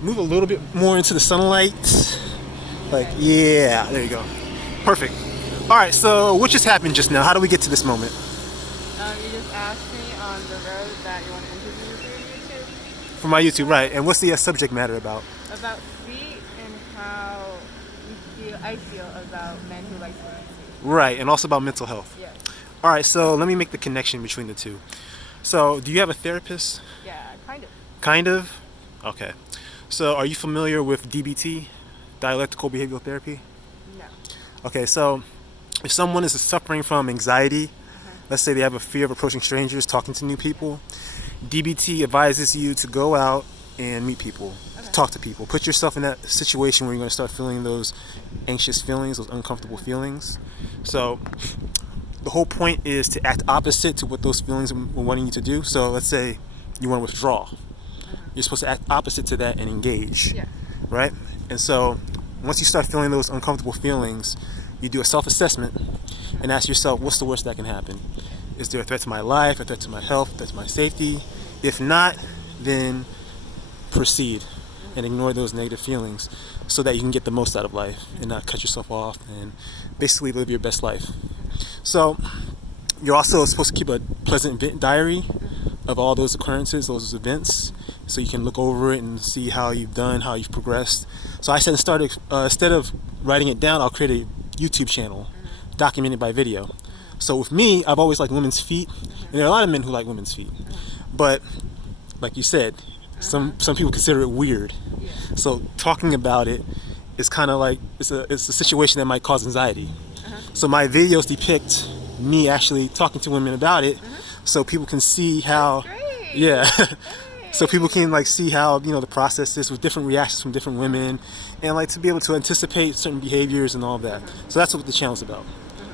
Move a little bit more into the sunlight. Like, yeah, there you go. Perfect. All right, so what just happened just now? How do we get to this moment? You just asked me on the road that you want to interview me for your YouTube For my YouTube, right. And what's the subject matter about? about feet and how I feel about men who like women's feet. Right, and also about mental health. Yes. All right, so let me make the connection between the two. So, do you have a therapist? Yeah, kind of. Kind of? Okay. So, are you familiar with DBT, dialectical behavioral therapy? No. Okay, so if someone is suffering from anxiety, let's say they have a fear of approaching strangers, talking to new people, DBT advises you to go out and meet people, talk to people. Put yourself in that situation where you're going to start feeling those anxious feelings, those uncomfortable feelings. So the whole point is to act opposite to what those feelings were wanting you to do. So let's say you want to withdraw. You're supposed to act opposite to that and engage, Yeah. right? And so once you start feeling those uncomfortable feelings, you do a self-assessment and ask yourself, what's the worst that can happen? Is there a threat to my life, a threat to my health, a threat to my safety? If not, then proceed and ignore those negative feelings so that you can get the most out of life and not cut yourself off and basically live your best life. So you're also supposed to keep a pleasant event diary of all those occurrences, those events, so you can look over it and see how you've done, how you've progressed. So I said instead of writing it down, I'll create a YouTube channel documented by video. So with me, I've always liked women's feet, and there are a lot of men who like women's feet. But like you said, some people consider it weird. Yeah. So talking about it is kind of like it's a situation that might cause anxiety. So my videos depict me actually talking to women about it, so people can see how. Great. Yeah. So people can like see how the process is with different reactions from different women, and like to be able to anticipate certain behaviors and all of that. So that's what the channel's about.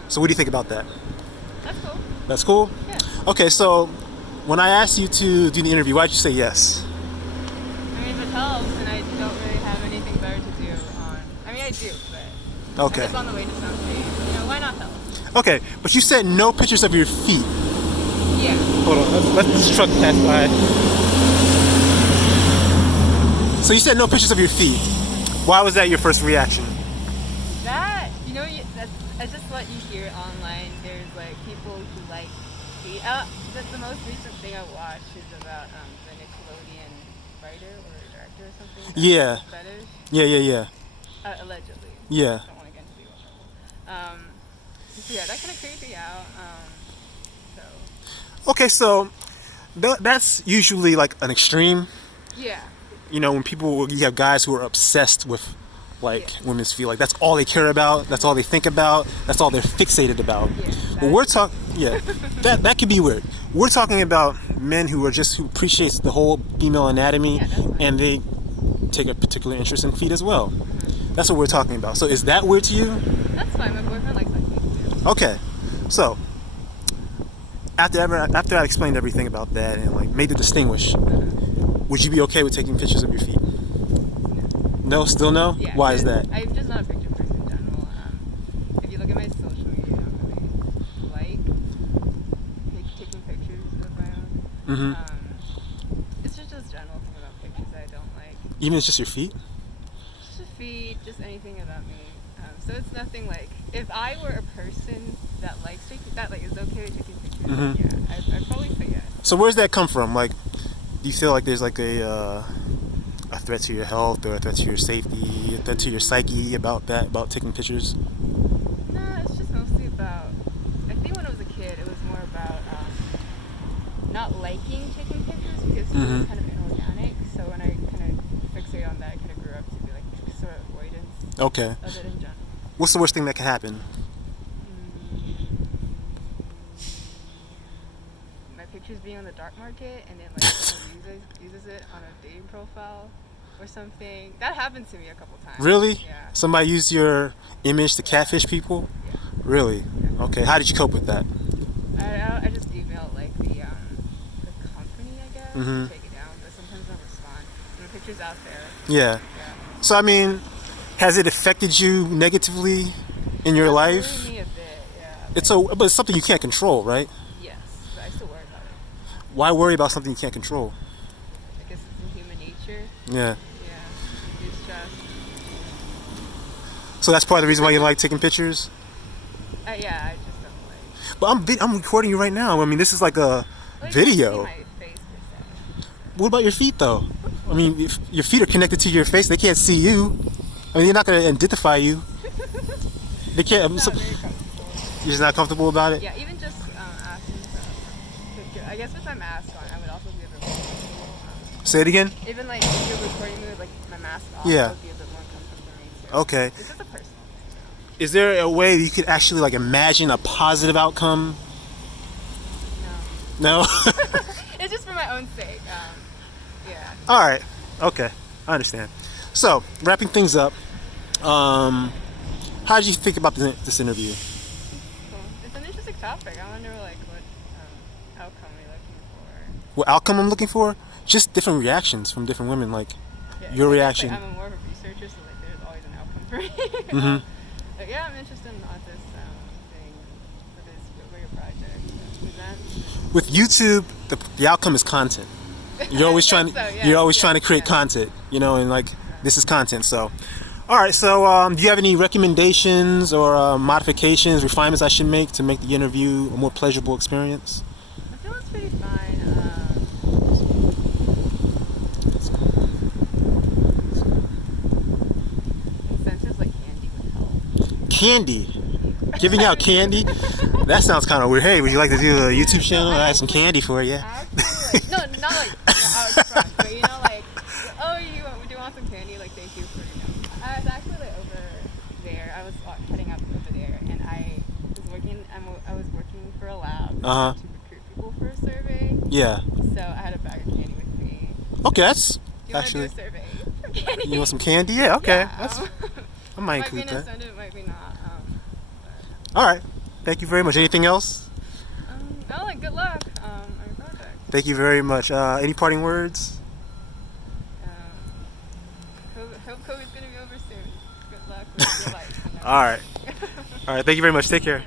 So what do you think about that? That's cool. That's cool? Yeah. Okay, so when I asked you to do the interview, why'd you say yes? I mean, if it helps, and I don't really have anything better to do on. I mean, I do, but Okay. I'm just on the way to something. Why not help? Okay, but you said no pictures of your feet. Yeah. Hold on, let this truck pass by. So you said no pictures of your feet. Why was that your first reaction? That that's just what you hear online. There's like people who like feet. The most recent thing I watched is about the Nickelodeon writer or director or something. Yeah. Fetish. Yeah. Allegedly. Yeah. Don't want to get into legal trouble. So yeah, that kind of creeped me out. So. Okay, so that's usually like an extreme. Yeah. When you have guys who are obsessed with women's feet, like that's all they care about, that's all they think about, that's all they're fixated about. But we're talking, that could be weird. We're talking about men who appreciate the whole female anatomy, and they take a particular interest in feet as well. That's what we're talking about. So is that weird to you? That's fine. My boyfriend likes my feet too. Okay, so after I explained everything about that and like made the distinguish, would you be okay with taking pictures of your feet? No, still no? Yeah, Why is that? I'm just not a picture person in general. If you look at my social media, I don't really like taking pictures of my own. It's just a general thing about pictures that I don't like. Even if it's just your feet? Just your feet, just anything about me. So it's nothing like, if I were a person that likes taking, that like is okay with taking pictures, yeah, I'd probably say yes. So where does that come from? Like, do you feel like there's like a threat to your health or a threat to your safety, a threat to your psyche about taking pictures? No, it's just mostly about, I think when I was a kid, it was more about not liking taking pictures because it was kind of inorganic. So when I kind of fixated on that, I kind of grew up to be like sort of avoidance Okay. of it in general. What's the worst thing that can happen? My pictures being on the dark market and then like someone uses it on a dating profile or something. That happened to me a couple times. Really? Yeah. Somebody used your image to catfish people? Yeah. Really? Okay. How did you cope with that? I just emailed like the company, I guess, to take it down, but sometimes they'll respond. And the picture's out there. Yeah. So I mean, has it affected you negatively in your life? Me a bit, yeah. But it's something you can't control, right? Yes, but I still worry about it. Why worry about something you can't control? I guess it's in human nature. Yeah. Yeah. So that's part of the reason why you like taking pictures? Yeah, I just don't like. But I'm recording you right now. I mean, this is like a video. My face per se. What about your feet, though? I mean, if your feet are connected to your face. They can't see you. I mean, they're not going to identify you. They can't. I'm not very comfortable. You're just not comfortable about it? Yeah, even just asking for a picture. I guess with my mask on, I would also be a bit more comfortable. Say it again? Even like if you're recording me with like my mask off, Yeah. it would be a bit more comfortable for me too. Okay. It's just a personal thing. Is there a way you could actually like imagine a positive outcome? No. No? It's just for my own sake. Yeah. All right. Okay. I understand. So, wrapping things up, how did you think about this interview? Cool. It's an interesting topic. I wonder like what outcome you're looking for. What outcome I'm looking for? Just different reactions from different women. Like Yeah, your I guess, reaction. like, I'm more of a researcher, so like there's always an outcome for me. Mm-hmm. But yeah, I'm interested in this thing for this bigger project. Present. With YouTube, the outcome is content. You're always I trying. guess so, yeah, You're always yeah, trying to create yeah. content. You know, and like this is content. So, all right. So, do you have any recommendations or modifications, refinements I should make to make the interview a more pleasurable experience? I feel it's pretty fine. Incentives like candy would help. Candy. Giving out candy? That sounds kind of weird. Hey, would you like to do a YouTube channel? I have some candy for you. Actually, like, no, not like out front, but you know, like, oh, do you want some candy? Like, thank you for, I was actually like over there. I was heading up over there, and I was working for a lab Uh-huh. to recruit people for a survey. Yeah. So I had a bag of candy with me. Okay, that's Do you want to do actually. a survey for candy? You want some candy? Yeah. Okay. Yeah, That's. I might might be include an that. incentive, might be not. All right. Thank you very much. Anything else? Oh, like, good luck on your project. Thank you very much. Any parting words? Hope COVID's gonna be over soon. Good luck with your life. All right. All right. Thank you very much. Take care.